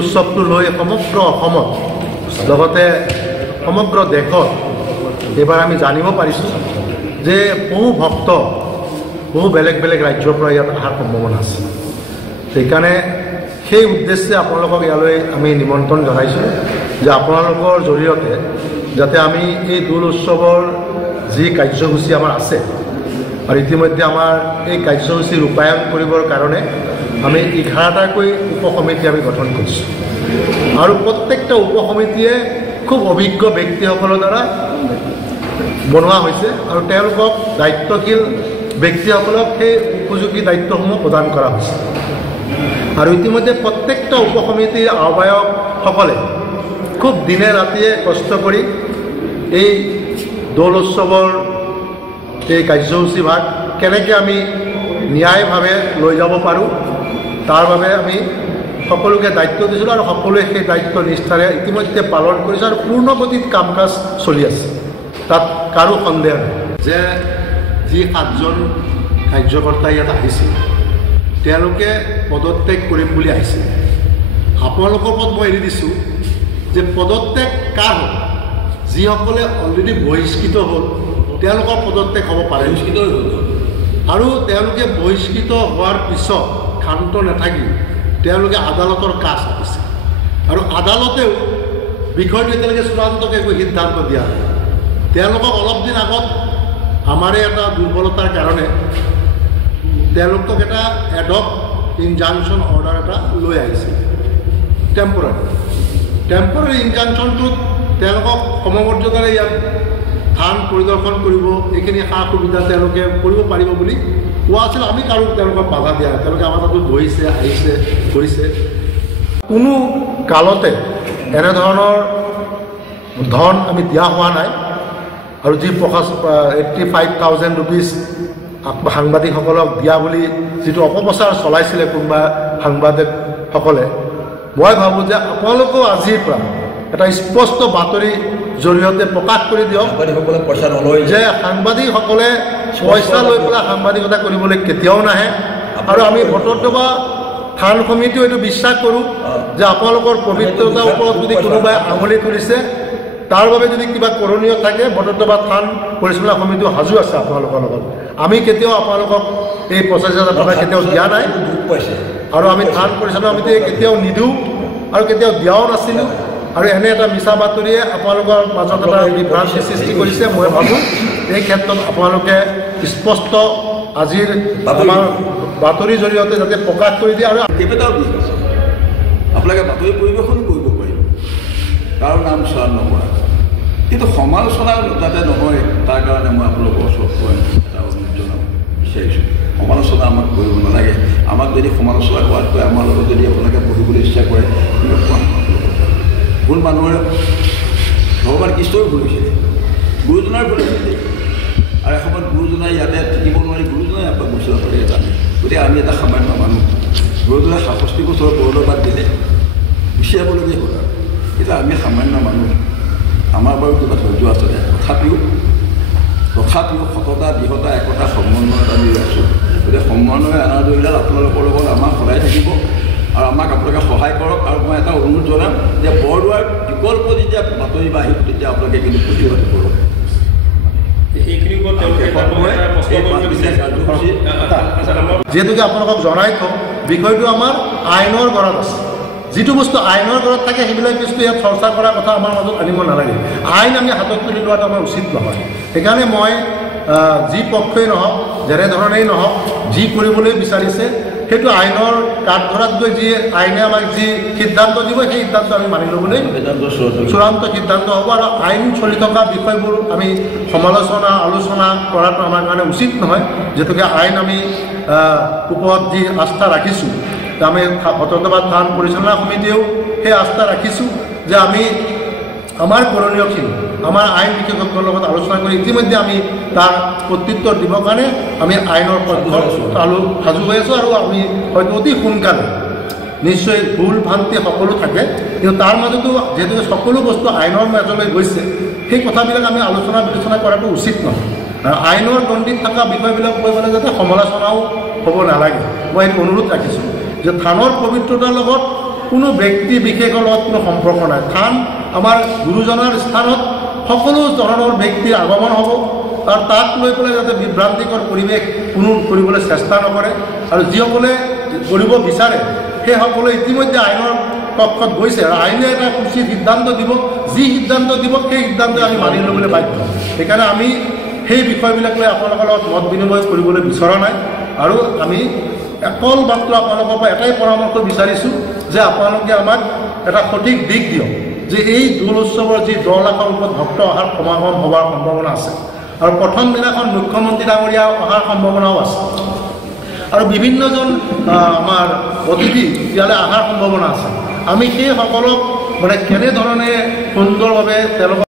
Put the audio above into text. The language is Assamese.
উৎসৱটো লৈ সমগ্ৰ অসমত লগতে সমগ্ৰ দেশত এইবাৰ আমি জানিব পাৰিছোঁ যে বহু ভক্ত বহু বেলেগ বেলেগ ৰাজ্যৰ পৰা ইয়াত অহাৰ সম্ভাৱনা আছে। সেইকাৰণে সেই উদ্দেশ্যে আপোনালোকক ইয়ালৈ আমি নিমন্ত্ৰণ জনাইছোঁ যে আপোনালোকৰ জৰিয়তে যাতে আমি এই দৌল উৎসৱৰ যি কাৰ্যসূচী আমাৰ আছে আৰু ইতিমধ্যে আমাৰ এই কাৰ্যসূচী ৰূপায়ণ কৰিবৰ কাৰণে আমি 11টাকৈ উপসমিতি আমি গঠন কৰিছোঁ আৰু প্ৰত্যেকটা উপসমিতিয়ে খুব অভিজ্ঞ ব্যক্তিসকলৰ দ্বাৰা বনোৱা হৈছে আৰু তেওঁলোকক দায়িত্বশীল ব্যক্তিসকলক সেই উপযোগী দায়িত্বসমূহ প্ৰদান কৰা হৈছে। আৰু ইতিমধ্যে প্ৰত্যেকটা উপসমিতিৰ আহ্বায়কসকলে খুব দিনে ৰাতিয়ে কষ্ট কৰি এই দৌল উৎসৱৰ এই কাৰ্যসূচী ভাগ কেনেকৈ আমি ন্যায়ভাৱে লৈ যাব পাৰোঁ তাৰ বাবে আমি সকলোকে দায়িত্ব দিছিলোঁ আৰু সকলোৱে সেই দায়িত্ব নিষ্ঠাৰে ইতিমধ্যে পালন কৰিছে আৰু পূৰ্ণ গতিত কাম কাজ চলি আছে। তাত কাৰো সন্দেহ নাই যে যি 7জন কাৰ্যকৰ্তা ইয়াত আহিছিল তেওঁলোকে পদত্যাগ কৰিম বুলি আহিছিল। আপোনালোকৰ ওপৰত মই এৰি দিছোঁ যে পদত্যাগ কাৰ হ'ল, যিসকলে অলৰেডি বহিষ্কৃত হ'ল তেওঁলোকৰ পদত্যাগ হ'ব পাৰে আৰু তেওঁলোকে বহিষ্কৃত হোৱাৰ পিছত ক্ষান্ত নাথাকি তেওঁলোকে আদালতৰ কাষ চাপিছে আৰু আদালতেও বিষয়টো এতিয়ালৈকে চূড়ান্তকৈ একো সিদ্ধান্ত দিয়া নাই। তেওঁলোকক অলপ দিন আগত আমাৰে এটা দুৰ্বলতাৰ কাৰণে তেওঁলোকক এটা এডক ইনজাংচন অৰ্ডাৰ এটা লৈ আহিছিল। টেম্পৰাৰী ইনজাংচনটোত তেওঁলোকক সমমৰ্যাদাৰে ইয়াত থান পৰিদৰ্শন কৰিব, এইখিনি সা সুবিধা তেওঁলোকে কৰিব পাৰিব বুলি কোৱা আছিল। আমি কাৰো তেওঁলোকক বাধা দিয়া নাই, তেওঁলোকে আমাৰ তাতো বহিছে আহিছে কৰিছে। কোনো কালতে এনেধৰণৰ ধন আমি দিয়া হোৱা নাই আৰু যি 85,000 ৰুপিজ সাংবাদিকসকলক দিয়া বুলি যিটো অপপ্ৰচাৰ চলাইছিলে কোনোবা সাংবাদিকসকলে, মই ভাবোঁ যে আপোনালোকেও আজিৰ পৰা এটা স্পষ্ট বাতৰি জৰিয়তে প্ৰকাশ কৰি দিয়ক যে সাংবাদিকসকলে পইচা লৈ পেলাই সাংবাদিকতা কৰিবলৈ কেতিয়াও নাহে। আৰু আমি ভট্টদবা থান সমিতিও এইটো বিশ্বাস কৰোঁ যে আপোনালোকৰ পবিত্ৰতাৰ ওপৰত যদি কোনোবাই আঙুলি তুলিছে তাৰ বাবে যদি কিবা কৰণীয় থাকে ভট্টদবা থান পৰিচালনা সমিতিও সাজু আছে আপোনালোকৰ লগত। আমি কেতিয়াও আপোনালোকক এই 50,000 টকা কেতিয়াও দিয়া নাই আৰু আমি থান পৰিচালনা সমিতিয়ে কেতিয়াও নিদিওঁ আৰু কেতিয়াও দিয়াও নাছিলোঁ। আৰু এনে এটা মিছা বাতৰিয়ে আপোনালোকৰ মাজত এটা বিভ্ৰান্তি সৃষ্টি কৰিছে। মই ভাবোঁ এই ক্ষেত্ৰত আপোনালোকে স্পষ্ট আজিৰ আমাৰ বাতৰিৰ জৰিয়তে যাতে প্ৰকাশ কৰি দিয়ে। আৰু কেইবাটাও দিশ আছে আপোনালোকে বাতৰি পৰিৱেশন কৰিব পাৰিব কাৰো নাম চোৱা নকৰা, কিন্তু সমালোচনা যাতে নহয় তাৰ কাৰণে মই আপোনালোকৰ ওচৰত এটা অনুৰোধ জনাব বিচাৰিছোঁ। সমালোচনা আমাক কৰিব নালাগে। আমাক যদি সমালোচনা কৰাতকৈ আমাৰ লগত যদি আপোনালোকে পঢ়িবলৈ ইচ্ছা কৰে ভুল মানুহৰ ভগৱান কৃষ্ণই ভুল হৈছিলে, গুৰুজনাৰ ভুল হৈছিলে আৰু এসময়ত গুৰুজনাই ইয়াতে থাকিব নোৱাৰি গুৰুজনাই আপোনাক বচিব পাৰে জানে। গতিকে আমি এটা সামান্য মানুহ, গুৰুজনাই 67 বছৰ বৰদবাদ দিলে গুচি যাবলগীয়া হ'ল আৰু এতিয়া আমি সামান্য মানুহ, আমাৰ বাৰু কিবা ধৈৰ্য আছে তথাপিও সততা দৃঢ়তা একতা সমন্বয়ত আমি আছোঁ। গতিকে সমন্বয় অনাৰ দৰিডাল আপোনালোকৰ লগত আমাৰ সদায় থাকিব আৰু আমাক আপোনালোকে সহায় কৰক। আৰু মই এটা অনুৰোধ জনাম যে বৰদোৱাৰ বিকল্প যেতিয়া বাতৰি বা আহিব তেতিয়া আপোনালোকে কিন্তু প্ৰতিবাদ কৰক। যিহেতুকে আপোনালোকক জনাই থওঁ বিষয়টো আমাৰ আইনৰ গড়ত আছে। যিটো বস্তু আইনৰ গড়ত থাকে সেইবিলাক বস্তু ইয়াত চৰ্চা কৰাৰ কথা আমাৰ মাজত আনিব নালাগে। আইন আমি হাতত তুলি লোৱাটো আমাৰ উচিত নহয়। সেইকাৰণে মই যি পক্ষই নহওক যেনেধৰণেই নহওক যি কৰিবলৈ বিচাৰিছে সেইটো আইনৰ কাঠগড়াত গৈ যি আইনে আমাক যি সিদ্ধান্ত দিব সেই সিদ্ধান্ত আমি মানি ল'বলৈ চূড়ান্ত সিদ্ধান্ত হ'ব। আৰু আইন চলি থকা বিষয়বোৰ আমি সমালোচনা আলোচনা কৰাটো আমাৰ কাৰণে উচিত নহয়। যিহেতুকে আইন আমি ওপৰত যি আস্থা ৰাখিছোঁ, আমি ভট্টদবা থান পৰিচালনা সমিতিয়েও সেই আস্থা ৰাখিছোঁ যে আমি আমাৰ কৰণীয়খিনি আমাৰ আইন বিশেষজ্ঞৰ লগত আলোচনা কৰি ইতিমধ্যে আমি তাৰ প্ৰত্যুত্তৰ দিবৰ কাৰণে আমি আইনৰ পক্ষত সাজু হৈ আছোঁ। আৰু আমি হয়তো অতি সোনকালে নিশ্চয় ভুল ভ্ৰান্তি সকলো থাকে, কিন্তু তাৰ মাজতো যিহেতুকে সকলো বস্তু আইনৰ মাজলৈ গৈছে সেই কথাবিলাক আমি আলোচনা বিলোচনা কৰাটো উচিত নহয়। আৰু আইনৰ দণ্ডিত থকা বিষয়বিলাক কৈ পেলাই যাতে সমালোচনাও হ'ব নালাগে। মই এইটো অনুৰোধ ৰাখিছোঁ যে থানৰ পবিত্ৰতাৰ লগত কোনো ব্যক্তি বিশেষৰ লগত কোনো সম্পৰ্ক নাই। থান আমাৰ গুৰুজনাৰ স্থানত সকলো ধৰণৰ ব্যক্তিৰ আগমন হ'ব আৰু তাক লৈ পেলাই যাতে বিভ্ৰান্তিকৰ পৰিৱেশ কোনো কৰিবলৈ চেষ্টা নকৰে আৰু যিসকলে কৰিব বিচাৰে সেইসকলে ইতিমধ্যে আইনৰ পক্ষত গৈছে আৰু আইনে এটা উচিত সিদ্ধান্ত দিব, যি সিদ্ধান্ত দিব সেই সিদ্ধান্ত আমি মানি ল'বলৈ বাধ্য। সেইকাৰণে আমি সেই বিষয়বিলাক লৈ আপোনালোকৰ লগত মত বিনিময় কৰিবলৈ বিচৰা নাই আৰু আমি অকল মাত্ৰ আপোনালোকৰ পৰা এটাই পৰামৰ্শ বিচাৰিছোঁ যে আপোনালোকে আমাক এটা সঠিক দিশ দিয়ক যে এই দৌল উৎসৱৰ যি 10 লাখৰ ওপৰত ভক্ত অহাৰ সমাগম হোৱাৰ সম্ভাৱনা আছে আৰু প্ৰথম দিনাখন মুখ্যমন্ত্ৰী ডাঙৰীয়া অহাৰ সম্ভাৱনাও আছে আৰু বিভিন্নজন আমাৰ অতিথি ইয়ালৈ অহাৰ সম্ভাৱনা আছে। আমি সেই সকলক মানে কেনেধৰণে সুন্দৰভাৱে তেওঁলোকক